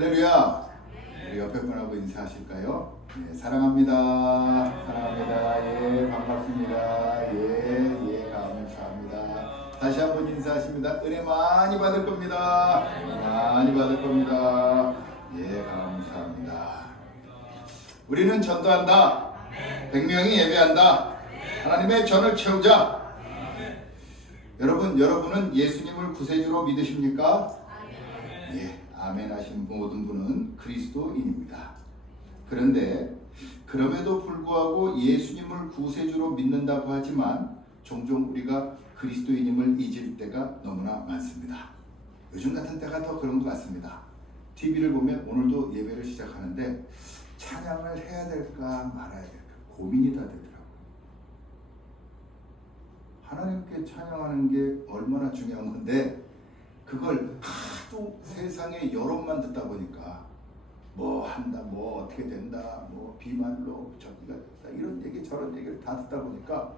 할렐루야. 우리 옆에 분하고 인사하실까요? 네, 사랑합니다. 사랑합니다. 예, 반갑습니다. 예, 감사합니다. 다시 한번 인사하십니다. 은혜 많이 받을 겁니다. 많이 받을 겁니다. 예, 감사합니다. 우리는 전도한다. 100명이 예배한다. 하나님의 전을 채우자. 여러분은 예수님을 구세주로 믿으십니까? 예, 아멘 하신 모든 분은 그리스도인입니다. 그런데 그럼에도 불구하고 예수님을 구세주로 믿는다고 하지만 종종 우리가 그리스도인임을 잊을 때가 너무나 많습니다. 요즘 같은 때가 더 그런 것 같습니다. TV를 보면 오늘도 예배를 시작하는데 찬양을 해야 될까 말아야 될까 고민이 다 되더라고요. 하나님께 찬양하는 게 얼마나 중요한 건데 그걸 하도 세상의 여론만 듣다 보니까 뭐 한다, 뭐 어떻게 된다, 뭐 비말로 저기가 됐다 이런 얘기 저런 얘기를 다 듣다 보니까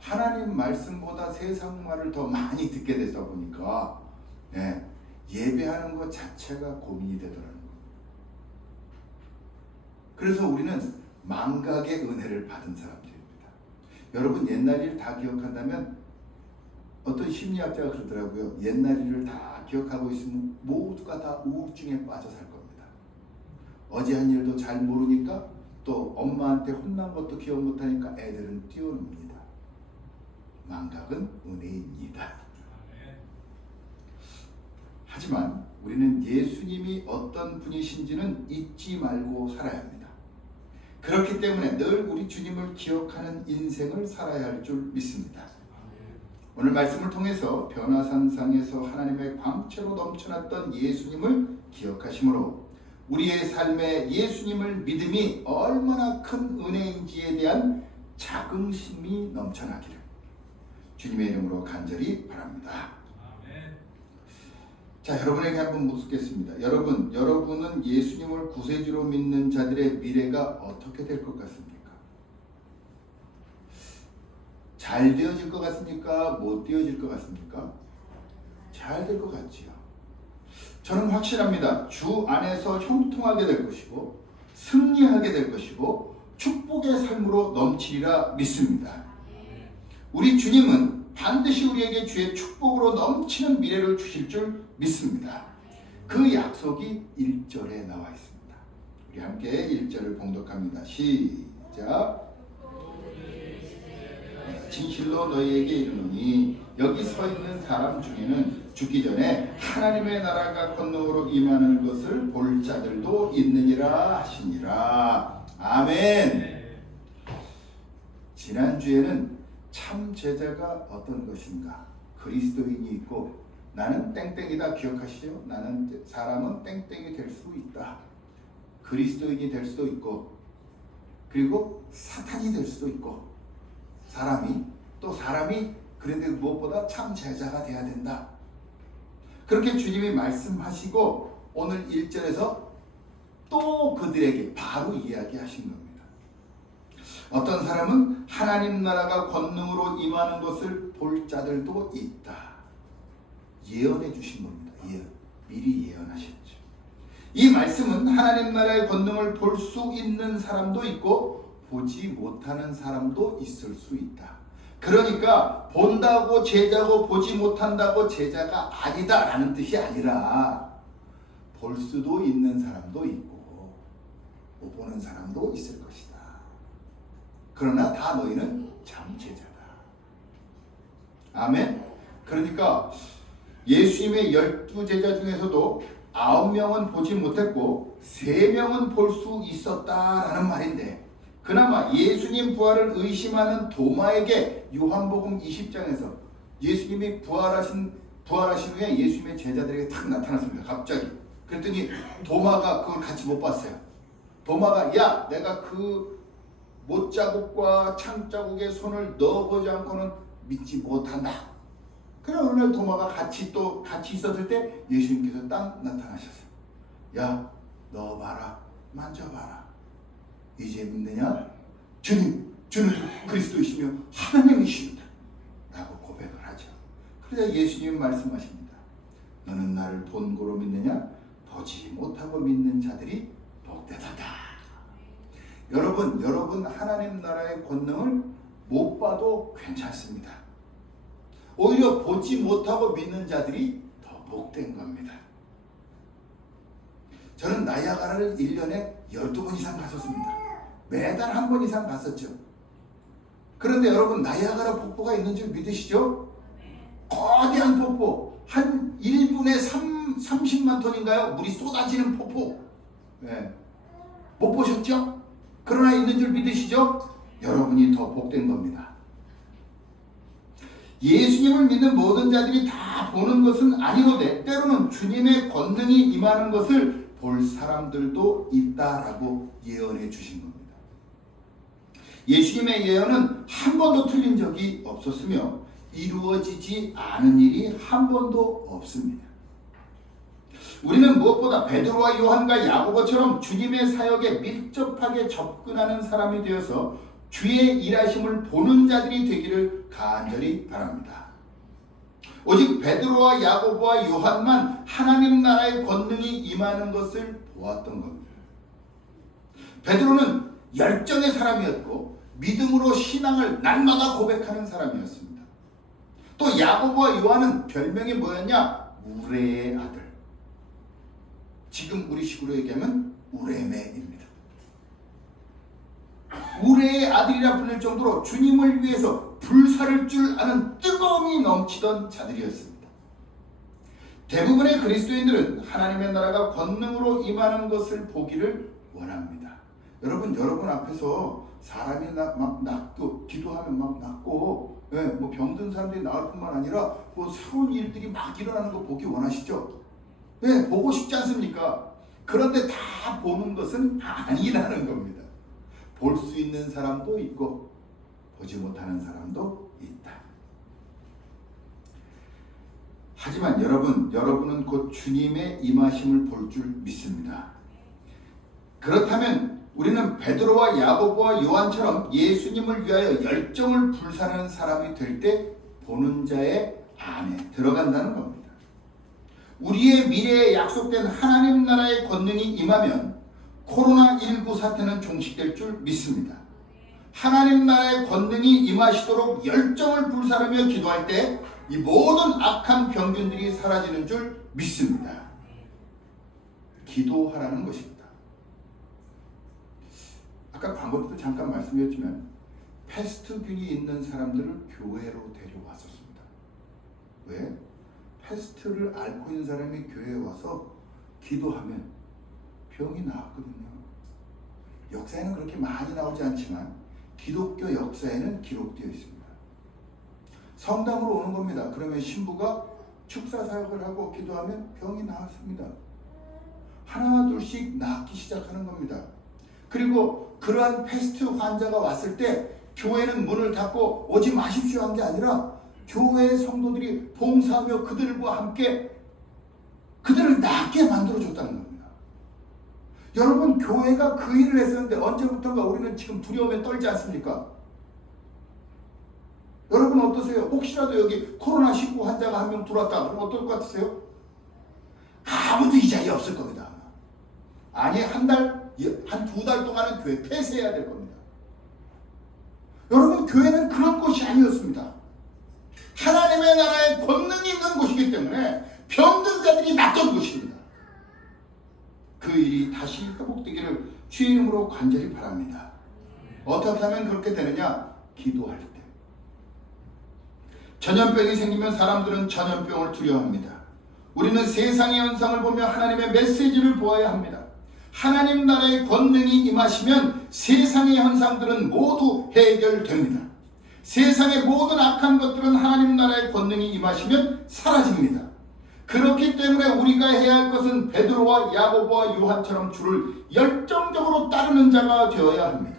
하나님 말씀보다 세상 말을 더 많이 듣게 되다 보니까 예배하는 것 자체가 고민이 되더라는 거예요. 그래서 우리는 망각의 은혜를 받은 사람들입니다. 여러분 옛날 일 다 기억한다면 어떤 심리학자가 그러더라고요. 옛날 일을 다 기억하고 있으면 모두가 다 우울증에 빠져 살 겁니다. 어제 한 일도 잘 모르니까 또 엄마한테 혼난 것도 기억 못하니까 애들은 뛰어놉니다. 망각은 은혜입니다. 하지만 우리는 예수님이 어떤 분이신지는 잊지 말고 살아야 합니다. 그렇기 때문에 늘 우리 주님을 기억하는 인생을 살아야 할 줄 믿습니다. 오늘 말씀을 통해서 변화산상에서 하나님의 광채로 넘쳐났던 예수님을 기억하심으로 우리의 삶에 예수님을 믿음이 얼마나 큰 은혜인지에 대한 자긍심이 넘쳐나기를 주님의 이름으로 간절히 바랍니다. 자, 여러분에게 한번 묻겠습니다. 여러분은 예수님을 구세주로 믿는 자들의 미래가 어떻게 될 것 같습니까? 잘 되어질 것 같습니까? 못 되어질 것 같습니까? 잘 될 것 같지요. 저는 확실합니다. 주 안에서 형통하게 될 것이고 승리하게 될 것이고 축복의 삶으로 넘치리라 믿습니다. 우리 주님은 반드시 우리에게 주의 축복으로 넘치는 미래를 주실 줄 믿습니다. 그 약속이 1절에 나와 있습니다. 우리 함께 1절을 봉독합니다. 시작. 진실로 너희에게 이르노니 여기 서 있는 사람 중에는 죽기 전에 하나님의 나라가 권능으로 임하는 것을 볼 자들도 있느니라 하시니라. 아멘. 지난주에는 참 제자가 어떤 것인가? 그리스도인이 있고 나는 땡땡이다 기억하시죠? 사람은 땡땡이 될 수 있다. 그리스도인이 될 수도 있고 그리고 사탄이 될 수도 있고 사람이 그런데 무엇보다 참 제자가 돼야 된다. 그렇게 주님이 말씀하시고 오늘 1절에서 또 그들에게 바로 이야기하신 겁니다. 어떤 사람은 하나님 나라가 권능으로 임하는 것을 볼 자들도 있다. 예언해 주신 겁니다. 미리 예언하셨죠. 이 말씀은 하나님 나라의 권능을 볼 수 있는 사람도 있고 보지 못하는 사람도 있을 수 있다. 그러니까 본다고 제자고 보지 못한다고 제자가 아니다 라는 뜻이 아니라 볼 수도 있는 사람도 있고 못 보는 사람도 있을 것이다. 그러나 다 너희는 참 제자다. 아멘. 그러니까 예수님의 12제자 중에서도 9명은 보지 못했고 3명은 볼 수 있었다라는 말인데 그나마 예수님 부활을 의심하는 도마에게 요한복음 20장에서 예수님이 부활하신 후에 예수님의 제자들에게 탁 나타났습니다. 갑자기. 그랬더니 도마가 그걸 같이 못 봤어요. 도마가 야 내가 그 못자국과 창자국에 손을 넣어보지 않고는 믿지 못한다. 그래 어느 날 도마가 같이 있었을 때 예수님께서 딱 나타나셨어요. 야 넣어봐라 만져봐라. 이제 믿느냐? 주는 그리스도이시며 하나님이십니다. 라고 고백을 하죠. 그러자 예수님 말씀하십니다. 너는 나를 본고로 믿느냐? 보지 못하고 믿는 자들이 복되도다. 여러분 하나님 나라의 권능을 못 봐도 괜찮습니다. 오히려 보지 못하고 믿는 자들이 더 복된 겁니다. 저는 나이아가라를 1년에 12번 이상 갔었습니다. 매달 한 번 이상 갔었죠. 그런데 여러분 나이아가라 폭포가 있는 줄 믿으시죠? 거대한 폭포, 한 1분에 30만 톤인가요? 물이 쏟아지는 폭포. 네. 못 보셨죠? 그러나 있는 줄 믿으시죠? 여러분이 더 복된 겁니다. 예수님을 믿는 모든 자들이 다 보는 것은 아니거든 때로는 주님의 권능이 임하는 것을 볼 사람들도 있다라고 예언해 주신 겁니다. 예수님의 예언은 한 번도 틀린 적이 없었으며 이루어지지 않은 일이 한 번도 없습니다. 우리는 무엇보다 베드로와 요한과 야고보처럼 주님의 사역에 밀접하게 접근하는 사람이 되어서 주의 일하심을 보는 자들이 되기를 간절히 바랍니다. 오직 베드로와 야고보와 요한만 하나님 나라의 권능이 임하는 것을 보았던 겁니다. 베드로는 열정의 사람이었고 믿음으로 신앙을 날마다 고백하는 사람이었습니다. 또 야고보와 요한은 별명이 뭐였냐? 우레의 아들. 지금 우리 식으로 얘기하면 우레메입니다. 우레의 아들이라 불릴 정도로 주님을 위해서 불사를 줄 아는 뜨거움이 넘치던 자들이었습니다. 대부분의 그리스도인들은 하나님의 나라가 권능으로 임하는 것을 보기를 원합니다. 여러분 앞에서 사람이 막 낫고 기도하면 막 낫고 뭐 병든 사람들이 나을 뿐만 아니라 뭐 새로운 일들이 막 일어나는 거 보기 원하시죠? 네, 보고 싶지 않습니까? 그런데 다 보는 것은 아니라는 겁니다. 볼 수 있는 사람도 있고 보지 못하는 사람도 있다. 하지만 여러분은 곧 주님의 임하심을 볼 줄 믿습니다. 그렇다면 우리는 베드로와 야고보와 요한처럼 예수님을 위하여 열정을 불사르는 사람이 될 때 보는 자의 안에 들어간다는 겁니다. 우리의 미래에 약속된 하나님 나라의 권능이 임하면 코로나19 사태는 종식될 줄 믿습니다. 하나님 나라의 권능이 임하시도록 열정을 불사르며 기도할 때 이 모든 악한 병균들이 사라지는 줄 믿습니다. 기도하라는 것입니다. 아까 광고 때도 잠깐 말씀드렸지만 패스트균이 있는 사람들을 교회로 데려왔었습니다. 왜? 패스트를 앓고 있는 사람이 교회에 와서 기도하면 병이 나았거든요. 역사에는 그렇게 많이 나오지 않지만 기독교 역사에는 기록되어 있습니다. 성당으로 오는 겁니다. 그러면 신부가 축사 사역을 하고 기도하면 병이 나았습니다. 하나 둘씩 낫기 시작하는 겁니다. 그리고 그러한 패스트 환자가 왔을 때 교회는 문을 닫고 오지 마십시오 한 게 아니라 교회의 성도들이 봉사하며 그들과 함께 그들을 낫게 만들어줬다는 겁니다. 여러분 교회가 그 일을 했었는데 언제부턴가 우리는 지금 두려움에 떨지 않습니까? 여러분 어떠세요? 혹시라도 여기 코로나19 환자가 한 명 들어왔다 그러면 어떨 것 같으세요? 아무도 이 자리에 없을 겁니다. 아니 한 두 달 동안은 교회 폐쇄해야 될 겁니다. 여러분 교회는 그런 곳이 아니었습니다. 하나님의 나라에 권능이 있는 곳이기 때문에 병든 자들이 낫던 곳입니다. 그 일이 다시 회복되기를 주의 이름으로 간절히 바랍니다. 어떻게 하면 그렇게 되느냐? 기도할 때. 전염병이 생기면 사람들은 전염병을 두려워합니다. 우리는 세상의 현상을 보며 하나님의 메시지를 보아야 합니다. 하나님 나라의 권능이 임하시면 세상의 현상들은 모두 해결됩니다. 세상의 모든 악한 것들은 하나님 나라의 권능이 임하시면 사라집니다. 그렇기 때문에 우리가 해야 할 것은 베드로와 야고보와 요한처럼 주를 열정적으로 따르는 자가 되어야 합니다.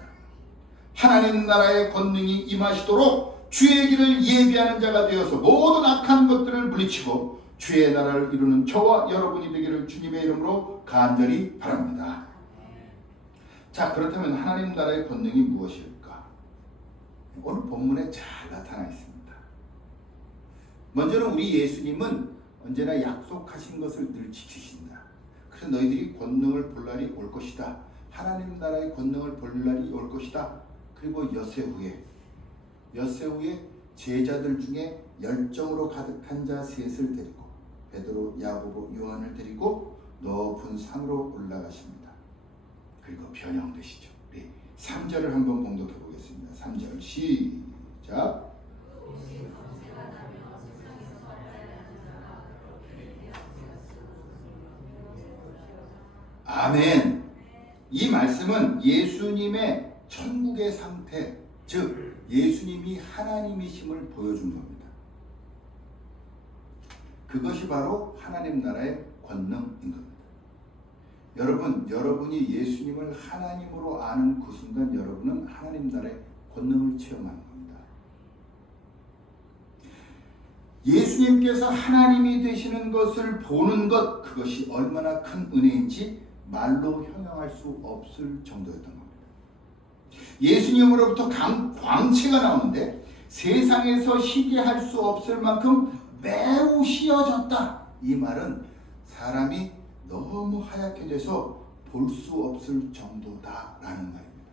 하나님 나라의 권능이 임하시도록 주의 길을 예비하는 자가 되어서 모든 악한 것들을 물리치고 주의 나라를 이루는 저와 여러분이 되기를 주님의 이름으로 간절히 바랍니다. 자, 그렇다면 하나님 나라의 권능이 무엇일까? 오늘 본문에 잘 나타나 있습니다. 먼저는 우리 예수님은 언제나 약속하신 것을 늘 지키신다. 그래서 너희들이 권능을 볼 날이 올 것이다. 하나님 나라의 권능을 볼 날이 올 것이다. 그리고 엿새 후에 제자들 중에 열정으로 가득한 자 셋을 데리고 베드로, 야고보, 요한을 데리고 높은 산으로 올라가십니다. 그리고 변형되시죠. 우리 3절을 한번 봉독해 보겠습니다. 3절 시작. 아멘. 이 말씀은 예수님의 천국의 상태, 즉 예수님이 하나님이심을 보여준 겁니다. 그것이 바로 하나님 나라의 권능인 겁니다. 여러분, 여러분이 예수님을 하나님으로 아는 그 순간 여러분은 하나님 나라의 권능을 체험하는 겁니다. 예수님께서 하나님이 되시는 것을 보는 것, 그것이 얼마나 큰 은혜인지 말로 형용할 수 없을 정도였던 겁니다. 예수님으로부터 광채가 나오는데 세상에서 희귀할 수 없을 만큼 매우 휘어졌다. 이 말은 사람이 너무 하얗게 돼서 볼 수 없을 정도다라는 말입니다.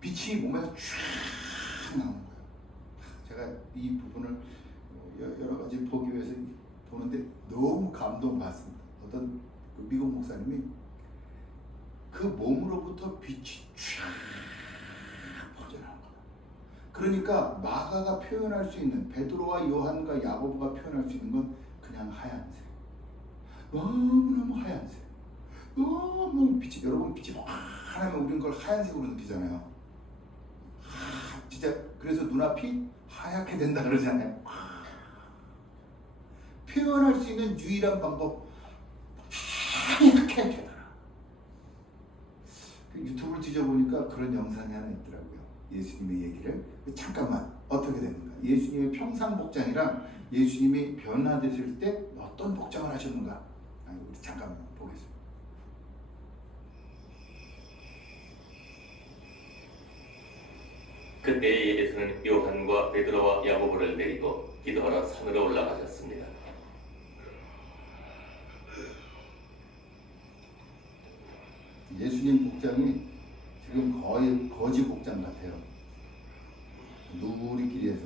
빛이 몸에서 쫙 나오는 거예요. 제가 이 부분을 여러 가지 보기 위해서 보는데 너무 감동받습니다. 어떤 미국 목사님이 그 몸으로부터 빛이 쫙 퍼져나온 거다. 그러니까 마가가 표현할 수 있는, 베드로와 요한과 야고보가 표현할 수 있는 건 그냥 하얀색, 너무너무 하얀색, 너무 빛이, 여러분 빛이 환하면 우리는 그걸 하얀색으로 느끼잖아요. 진짜 그래서 눈앞이 하얗게 된다 그러잖아요. 표현할 수 있는 유일한 방법, 하얗게 되더라. 유튜브를 뒤져보니까 그런 영상이 하나 있더라고요. 예수님의 얘기를. 잠깐만, 어떻게 됐는가? 예수님의 평상 복장이랑 예수님이 변화되실 때 어떤 복장을 하셨는가? 우리 잠깐만 보겠습니다. 그때 예수는 요한과 베드로와 야고보를 데리고 기도하러 산으로 올라가셨습니다. 예수님 복장이 지금 거의 거지 복장 같아요. 누리끼리에서.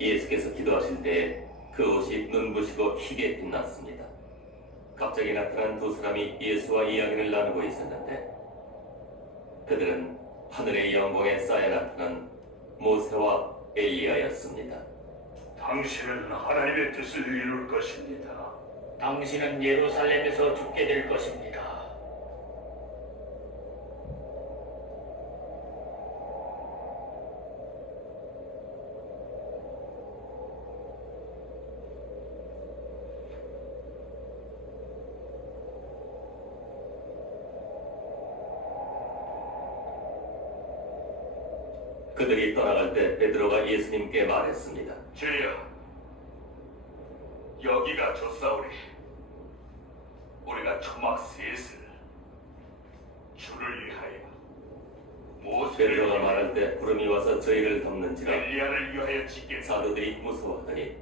예수께서 기도하실 때 그 옷이 눈부시고 희게 빛났습니다. 갑자기 나타난 두 사람이 예수와 이야기를 나누고 있었는데 그들은 하늘의 영광에 쌓여 나타난 모세와 엘리야였습니다. 당신은 하나님의 뜻을 이룰 것입니다. 당신은 예루살렘에서 죽게 될 것입니다. 그들이 떠나갈 때 베드로가 예수님께 말했습니다. 주여, 여기가 좋사오니 우리가 초막 셋을 주를 위하여, 모세를 베드로가 위하여, 말할 때 구름이 와서 저희를 덮는지라 엘리야를 위하여 짓게. 사도들이 무서워하더니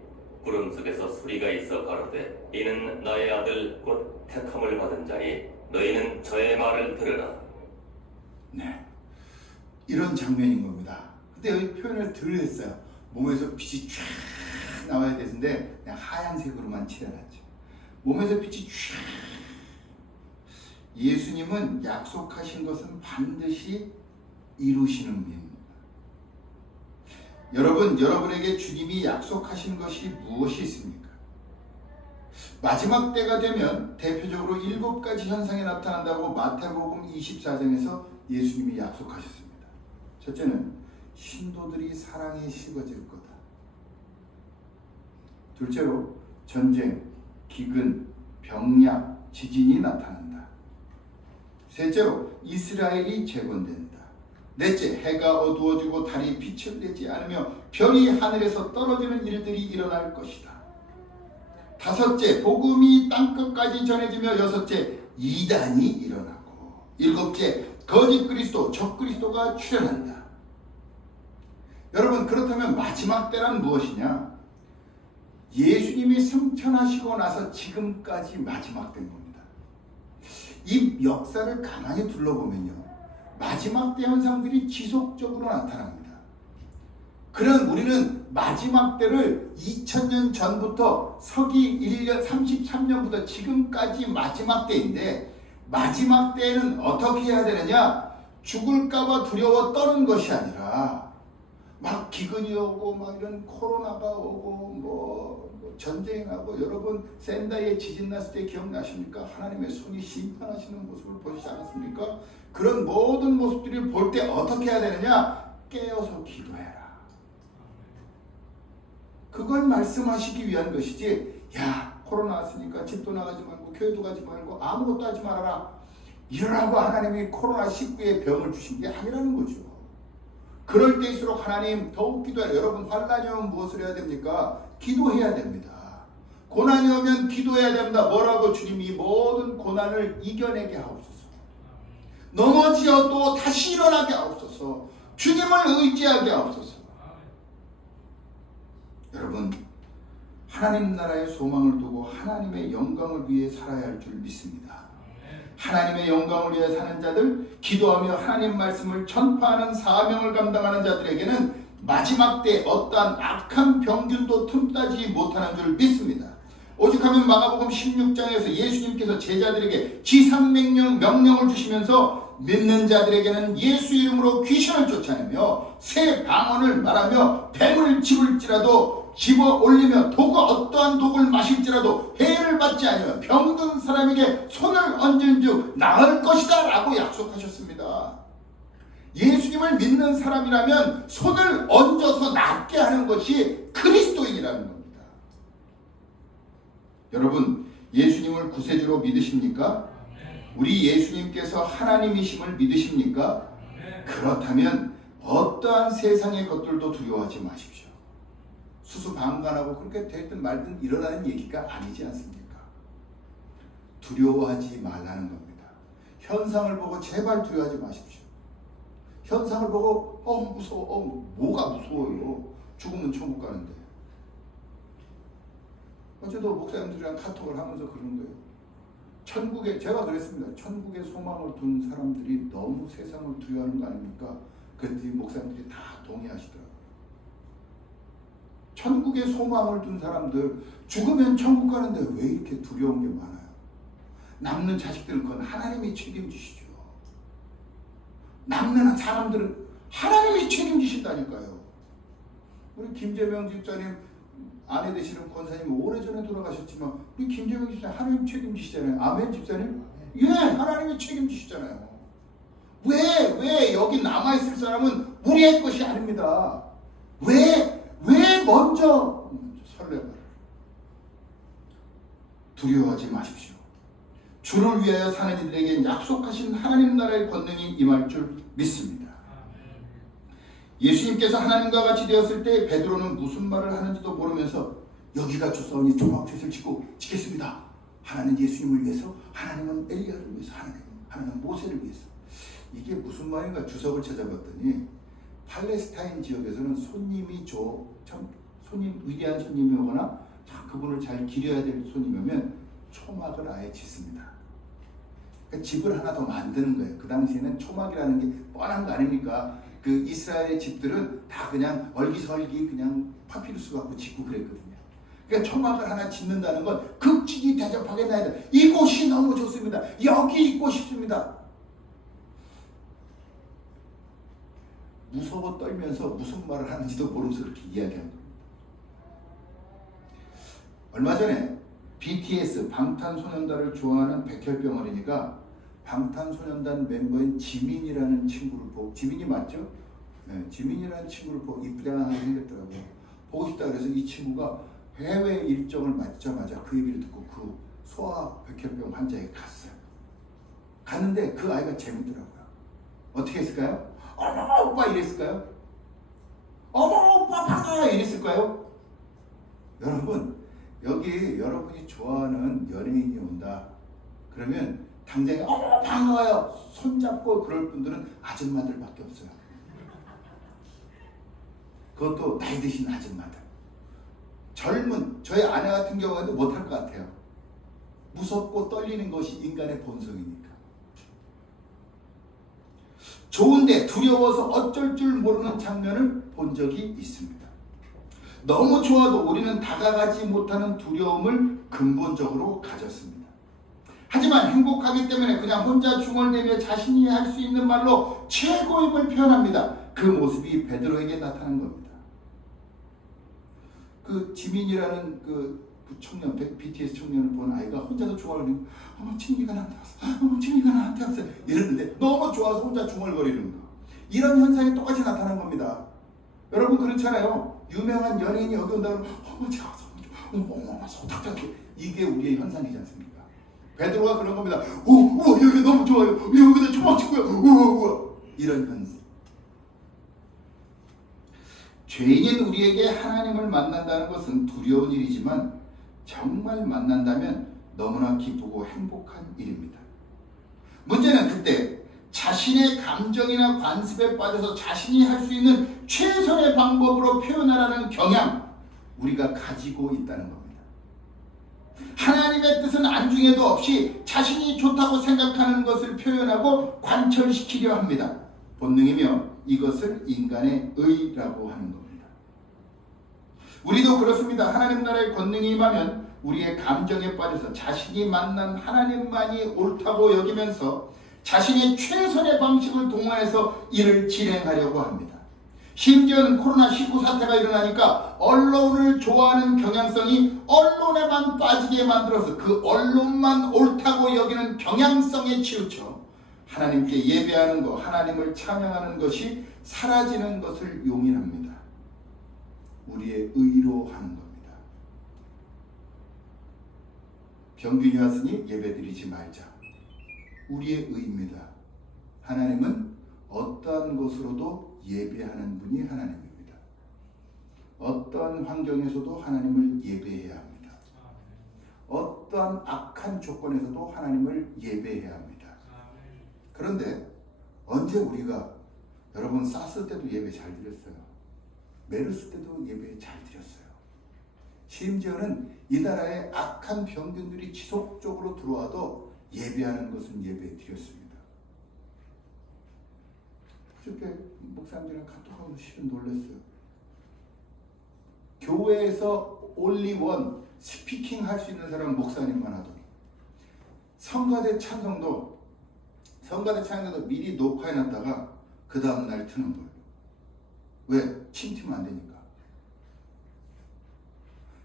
구름 속에서 소리가 있어 가로되 이는 나의 아들 곧 택함을 받은 자니 너희는 저의 말을 들으라. 네, 이런 장면인 겁니다. 근데 여기 표현을 덜 했어요. 몸에서 빛이 쫙 나와야 되는데 그냥 하얀색으로만 칠해놨죠. 몸에서 빛이 쫙. 예수님은 약속하신 것은 반드시 이루시는 분입니다. 여러분, 여러분에게 주님이 약속하신 것이 무엇이 있습니까? 마지막 때가 되면 대표적으로 7가지 현상이 나타난다고 마태복음 24장에서 예수님이 약속하셨습니다. 첫째는 신도들이 사랑에 식어질 거다. 둘째로 전쟁, 기근, 병약, 지진이 나타난다. 셋째로 이스라엘이 재건된다. 넷째, 해가 어두워지고 달이 빛을 내지 않으며 별이 하늘에서 떨어지는 일들이 일어날 것이다. 다섯째, 복음이 땅끝까지 전해지며 여섯째, 이단이 일어나고 일곱째, 거짓 그리스도, 적 그리스도가 출현한다. 여러분, 그렇다면 마지막 때란 무엇이냐? 예수님이 승천하시고 나서 지금까지 마지막 된 겁니다. 이 역사를 가만히 둘러보면요, 마지막 때 현상들이 지속적으로 나타납니다. 그런 우리는 마지막 때를 2000년 전부터 서기 1년 33년부터 지금까지 마지막 때인데, 마지막 때에는 어떻게 해야 되느냐? 죽을까봐 두려워 떠는 것이 아니라 막 기근이 오고 막 이런 코로나가 오고 뭐 전쟁이 나고, 여러분 샌다이에 지진 났을 때 기억나십니까? 하나님의 손이 심판하시는 모습을 보시지 않았습니까? 그런 모든 모습들을 볼 때 어떻게 해야 되느냐? 깨어서 기도해라. 그걸 말씀하시기 위한 것이지, 야 코로나 왔으니까 집도 나가지 말고 교회도 가지 말고 아무것도 하지 말아라, 이러라고 하나님이 코로나19에 병을 주신 게 아니라는 거죠. 그럴 때일수록 하나님 더욱 기도해라. 여러분 환난이 오면 무엇을 해야 됩니까? 기도해야 됩니다. 고난이 오면 기도해야 됩니다. 뭐라고? 주님이 모든 고난을 이겨내게 하옵소서. 넘어지어도 다시 일어나게 하옵소서. 주님을 의지하게 하옵소서. 여러분, 하나님 나라의 소망을 두고 하나님의 영광을 위해 살아야 할 줄 믿습니다. 하나님의 영광을 위해 사는 자들, 기도하며 하나님 말씀을 전파하는 사명을 감당하는 자들에게는 마지막 때 어떠한 악한 병균도 틈타지 못하는 줄 믿습니다. 오죽하면 마가복음 16장에서 예수님께서 제자들에게 지상명령을 주시면서 믿는 자들에게는 예수 이름으로 귀신을 쫓아내며 새 방언을 말하며 뱀을 집어 올리며 어떠한 독을 마실지라도 해를 받지 아니하며 병든 사람에게 손을 얹은즉 나을 것이다 라고 약속하셨습니다. 예수님을 믿는 사람이라면 손을 얹어서 낫게 하는 것이 그리스도인이라는 겁니다. 여러분, 예수님을 구세주로 믿으십니까? 우리 예수님께서 하나님이심을 믿으십니까? 그렇다면 어떠한 세상의 것들도 두려워하지 마십시오. 수수방관하고 그렇게 됐든 말든 일어나는 얘기가 아니지 않습니까? 두려워하지 말라는 겁니다. 현상을 보고 제발 두려워하지 마십시오. 현상을 보고 무서워. 뭐가 무서워요? 죽으면 천국 가는데. 어제도 목사님들이랑 카톡을 하면서 그런 거예요. 제가 그랬습니다. 천국에 소망을 둔 사람들이 너무 세상을 두려워하는 거 아닙니까? 그랬더니 목사님들이 다 동의하시더라고요. 천국에 소망을 둔 사람들, 죽으면 천국 가는데 왜 이렇게 두려운 게 많아요? 남는 자식들은 그건 하나님이 책임지시죠. 남는 사람들은 하나님이 책임지신다니까요. 우리 김재명 집사님 아내 되시는 권사님 오래전에 돌아가셨지만 우리 김재명 집사님 하나님 책임지시잖아요. 아멘 집사님? 예, 하나님이 책임지시잖아요. 왜 여기 남아있을 사람은 우리의 것이 아닙니다. 왜 먼저 설레발? 두려워하지 마십시오. 주를 위하여 사는 이들에게 약속하신 하나님 나라의 권능이 임할 줄 믿습니다. 예수님께서 하나님과 같이 되었을 때 베드로는 무슨 말을 하는지도 모르면서 여기가 조사오니 조각텟을 지겠습니다. 하나는 예수님을 위해서, 하나님은 엘리야를 위해서, 하나님은 모세를 위해서. 이게 무슨 말인가 주석을 찾아봤더니 팔레스타인 지역에서는 위대한 손님이 오거나 그분을 잘 기려야 될 손님이면 초막을 아예 짓습니다. 그러니까 집을 하나 더 만드는 거예요. 그 당시에는 초막이라는 게 뻔한 거 아닙니까? 그 이스라엘의 집들은 다 그냥 얼기설기 그냥 파피루스 갖고 짓고 그랬거든요. 그러니까 초막을 하나 짓는다는 건 극진히 대접하게 놔야 돼. 이곳이 너무 좋습니다. 여기 있고 싶습니다. 무서워 떨면서 무슨 말을 하는지도 모르면서 그렇게 이야기하는 겁니다. 얼마 전에 BTS 방탄소년단을 좋아하는 백혈병 어린이가 방탄소년단 멤버인 지민이라는 친구를 보고, 지민이 맞죠? 네, 지민이라는 친구를 보고 이쁘장하게 생겼더라고요. 보고 싶다 그래서 이 친구가 해외 일정을 맞자마자 그 얘기를 듣고 그 소아 백혈병 환자에게 갔어요. 갔는데 그 아이가 재밌더라고요. 어떻게 했을까요? 어머 오빠 이랬을까요? 어머 오빠 반가워 이랬을까요? 여러분, 여기 여러분이 좋아하는 연예인이 온다 그러면 당장에 어머 반가워요 손잡고 그럴 분들은 아줌마들밖에 없어요. 그것도 나이 드신 아줌마들. 젊은 저희 아내 같은 경우에도 못할 것 같아요. 무섭고 떨리는 것이 인간의 본성이니까. 좋은데 두려워서 어쩔 줄 모르는 장면을 본 적이 있습니다. 너무 좋아도 우리는 다가가지 못하는 두려움을 근본적으로 가졌습니다. 하지만 행복하기 때문에 그냥 혼자 중얼대며 자신이 할 수 있는 말로 최고임을 표현합니다. 그 모습이 베드로에게 나타난 겁니다. 그 지민이라는 그 청년, BTS 청년을 본 아이가 혼자서 중얼거리는, 어머 친구가 나한테 왔어, 어머 친구가 나한테 왔어 이랬는데 너무 좋아서 혼자 중얼거리는 거. 이런 현상이 똑같이 나타난 겁니다. 여러분 그렇잖아요. 유명한 연예인이 여기 온다 그러면 어머 제가 왔어, 어머 소탁탁해. 이게 우리의 현상이지 않습니까? 베드로가 그런 겁니다. 우와 여기 너무 좋아요. 여기도 초막치고요. 우와 이런 현상. 죄인인 우리에게 하나님을 만난다는 것은 두려운 일이지만 정말 만난다면 너무나 기쁘고 행복한 일입니다. 문제는 그때 자신의 감정이나 관습에 빠져서 자신이 할 수 있는 최선의 방법으로 표현하라는 경향, 우리가 가지고 있다는 겁니다. 하나님의 뜻은 안중에도 없이 자신이 좋다고 생각하는 것을 표현하고 관철시키려 합니다. 본능이며 이것을 인간의 의라고 하는 겁니다. 우리도 그렇습니다. 하나님 나라의 권능이 임하면 우리의 감정에 빠져서 자신이 만난 하나님만이 옳다고 여기면서 자신이 최선의 방식을 동원해서 일을 진행하려고 합니다. 심지어는 코로나19 사태가 일어나니까 언론을 좋아하는 경향성이 언론에만 빠지게 만들어서 그 언론만 옳다고 여기는 경향성에 치우쳐 하나님께 예배하는 것, 하나님을 찬양하는 것이 사라지는 것을 용인합니다. 우리의 의로 하는 겁니다. 병균이 왔으니 예배드리지 말자. 우리의 의입니다. 하나님은 어떠한 것으로도 예배하는 분이 하나님입니다. 어떠한 환경에서도 하나님을 예배해야 합니다. 어떠한 악한 조건에서도 하나님을 예배해야 합니다. 그런데 언제 우리가, 여러분 사스 때도 예배 잘 드렸어요. 메르스 때도 예배 잘 드렸어요. 심지어는 이 나라에 악한 병균들이 지속적으로 들어와도 예배하는 것은 예배 드렸습니다. 그저께 목사님들이랑 카톡하면서 실은 놀랐어요. 교회에서 올리원 스피킹 할 수 있는 사람은 목사님만 하더니 성가대 찬송도 미리 녹화해놨다가 그 다음날 트는 거예요. 왜? 침튀면 안 되니까.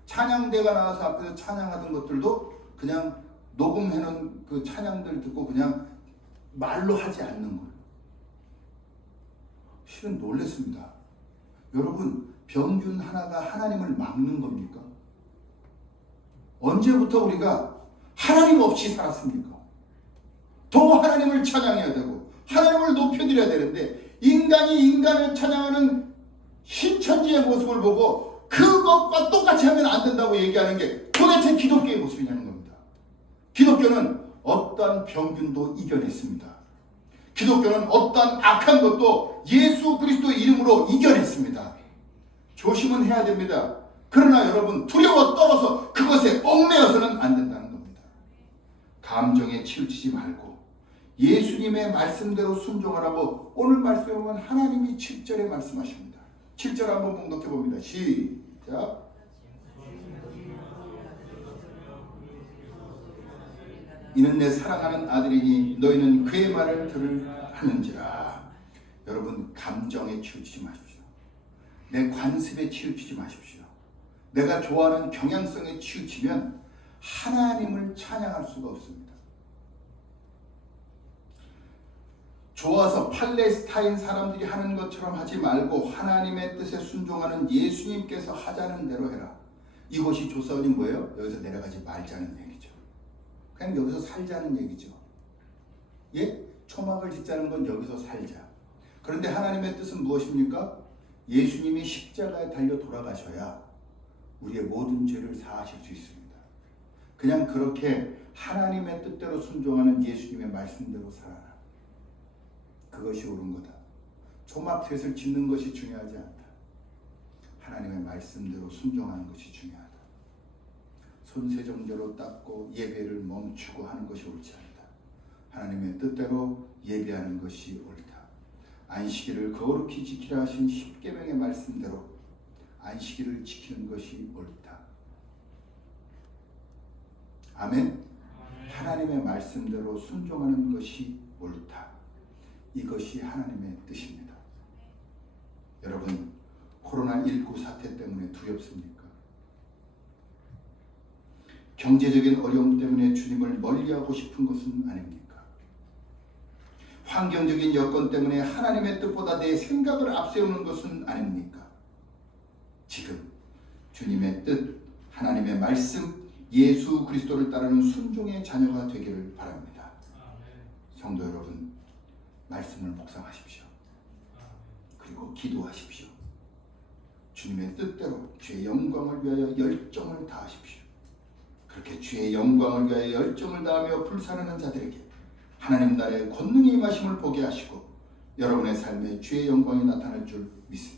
찬양대가 나와서 앞에서 찬양하던 것들도 그냥 녹음해놓은 그 찬양들 듣고 그냥 말로 하지 않는 거예요. 실은 놀랐습니다. 여러분, 병균 하나가 하나님을 막는 겁니까? 언제부터 우리가 하나님 없이 살았습니까? 더 하나님을 찬양해야 되고 하나님을 높여드려야 되는데 인간이 인간을 찬양하는 신천지의 모습을 보고 그것과 똑같이 하면 안 된다고 얘기하는 게 도대체 기독교의 모습이냐는 겁니다. 기독교는 어떠한 병균도 이겨냈습니다. 기독교는 어떠한 악한 것도 예수 그리스도 이름으로 이겨냈습니다. 조심은 해야 됩니다. 그러나 여러분, 두려워 떨어서 그것에 얽매여서는 안 된다는 겁니다. 감정에 치우치지 말고 예수님의 말씀대로 순종하라고 오늘 말씀에 보면 하나님이 7절에 말씀하십니다. 7절 한번 봉독해 봅니다. 시작. 이는 내 사랑하는 아들이니 너희는 그의 말을 들으는지라. 여러분, 감정에 치우치지 마십시오. 내 관습에 치우치지 마십시오. 내가 좋아하는 경향성에 치우치면 하나님을 찬양할 수가 없습니다. 좋아서 팔레스타인 사람들이 하는 것처럼 하지 말고 하나님의 뜻에 순종하는 예수님께서 하자는 대로 해라. 이것이 조사원이 뭐예요? 여기서 내려가지 말자는 얘기죠. 그냥 여기서 살자는 얘기죠. 예? 초막을 짓자는 건 여기서 살자. 그런데 하나님의 뜻은 무엇입니까? 예수님이 십자가에 달려 돌아가셔야 우리의 모든 죄를 사하실 수 있습니다. 그냥 그렇게 하나님의 뜻대로 순종하는 예수님의 말씀대로 살아라. 그것이 옳은 거다. 초막셋을 짓는 것이 중요하지 않다. 하나님의 말씀대로 순종하는 것이 중요하다. 손세정제로 닦고 예배를 멈추고 하는 것이 옳지 않다. 하나님의 뜻대로 예배하는 것이 옳다. 안식일을 거룩히 지키라 하신 십계명의 말씀대로 안식일을 지키는 것이 옳다. 아멘. 하나님의 말씀대로 순종하는 것이 옳다. 이것이 하나님의 뜻입니다. 여러분, 코로나19 사태 때문에 두렵습니까? 경제적인 어려움 때문에 주님을 멀리하고 싶은 것은 아닙니까? 환경적인 여건 때문에 하나님의 뜻보다 내 생각을 앞세우는 것은 아닙니까? 지금 주님의 뜻, 하나님의 말씀, 예수 그리스도를 따르는 순종의 자녀가 되기를 바랍니다. 성도 여러분, 말씀을 묵상하십시오. 그리고 기도하십시오. 주님의 뜻대로 주의 영광을 위하여 열정을 다하십시오. 그렇게 주의 영광을 위하여 열정을 다하며 불사르는 자들에게 하나님 나라의 권능이 임하심을 보게 하시고 여러분의 삶에 주의 영광이 나타날 줄 믿습니다.